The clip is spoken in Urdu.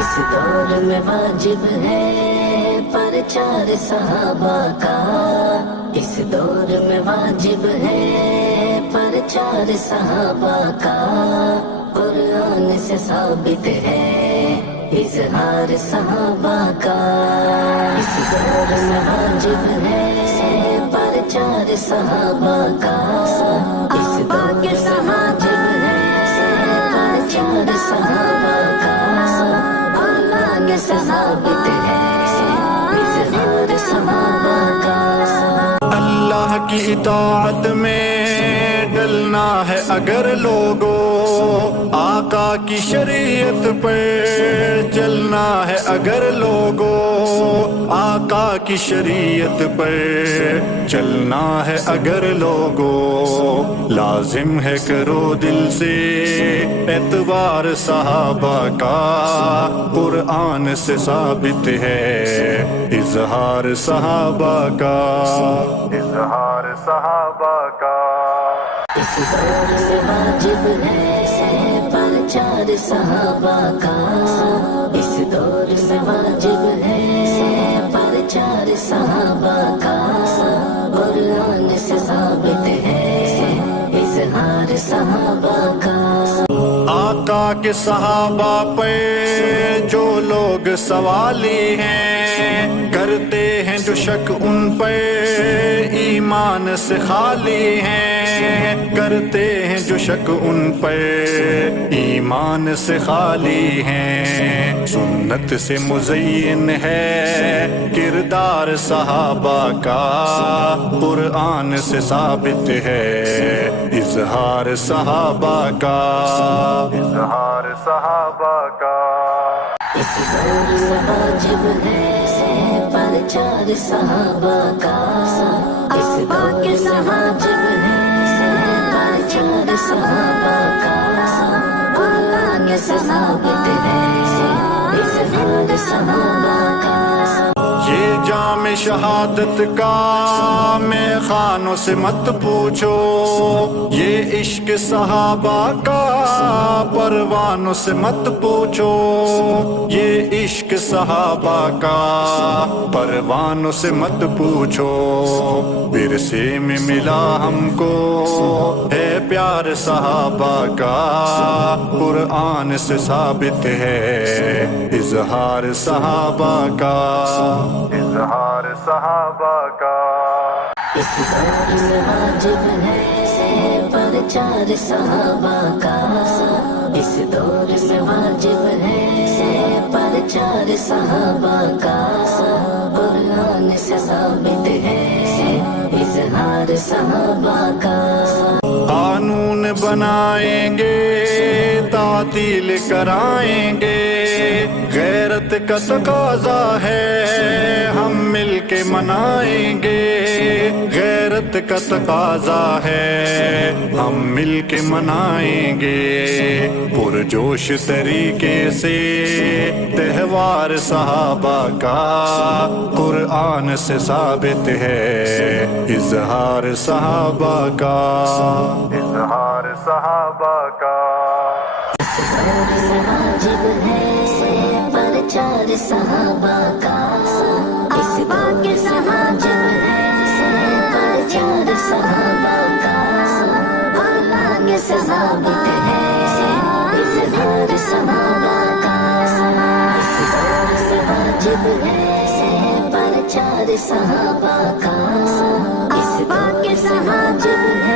اس دور میں واجب ہے پرچار صحابہ کا، اس دور میں واجب ہے پرچار صحابہ کا، قرآن سے ثابت ہے اظہار صحابہ کا، اس دور میں واجب ہے پرچار صحابہ کا، اس دور میں واجب ہے پرچار صحابہ کا، قرآن سے ثابت ہے اظہار صحابہ کا۔ اللہ کی اطاعت میں ڈلنا ہے اگر لوگوں، آقا کی شریعت پہ چلنا ہے اگر لوگوں، آقا کی شریعت پہ چلنا ہے اگر لوگوں، لازم ہے کرو دل سے اعتبار صحابہ کا، قرآن سے ثابت ہے اظہار صحابہ کا، اظہار صحابہ کا۔ اس دور میں واجب ہے پرچار صحابہ کا، اس دور میں واجب ہے پرچار صحابہ کا، قرآن سے ثابت ہے اظہار صحابہ کا۔ آقا کے صحابہ پہ جو لوگ سوالی ہیں، کرتے ہیں جو شک ان پہ ایمان سے خالی ہیں، کرتے ہیں جو شک ان پہ ایمان سے خالی ہیں، سنت سے مزین ہے کردار صحابہ کا، قرآن سے ثابت ہے اظہار صحابہ کا، اظہار صحابہ کا۔ اس دور میں واجب ہے پرچار صحابہ کا، اس دور میں واجب ہے پرچار صحابہ کا، قرآن سے ثابت ہے اظہار صحابہ کا۔ یہ جام شہادت کا میں خانوں سے مت پوچھو، یہ عشق صحابہ کا پروانوں سے مت پوچھو، یہ عشق صحابہ کا پروانوں سے مت پوچھو، ورثے میں ملا ہم کو ہے پیار صحابہ کا، قرآن سے ثابت ہے اظہار صحابہ کا، اظہار صحابہ کا۔ اس دور میں واجب ہے پرچار صحابہ کا، اس دور میں واجب ہے پرچار صحابہ کا، قرآن سے ثابت ہے اظہار صحابہ کا۔ قانون بنائیں گے تعطیل کرائیں گے، غیرت کا تقاضا ہے ہم مل کے منائیں گے، غیرت کا تقاضا ہے ہم مل کے منائیں گے، پرجوش طریقے سے تہوار صحابہ کا، قرآن سے ثابت ہے اظہار صحابہ کا، اظہار صحابہ کا۔ اس دور میں واجب ہے پرچار صحابہ کا، اس دور میں واجب ہے پرچار صحابہ کا، قرآن سے ثابت ہے اظہار صحابہ کا۔ اس دور میں واجب ہے پرچار صحابہ کا، اس دور میں واجب ہے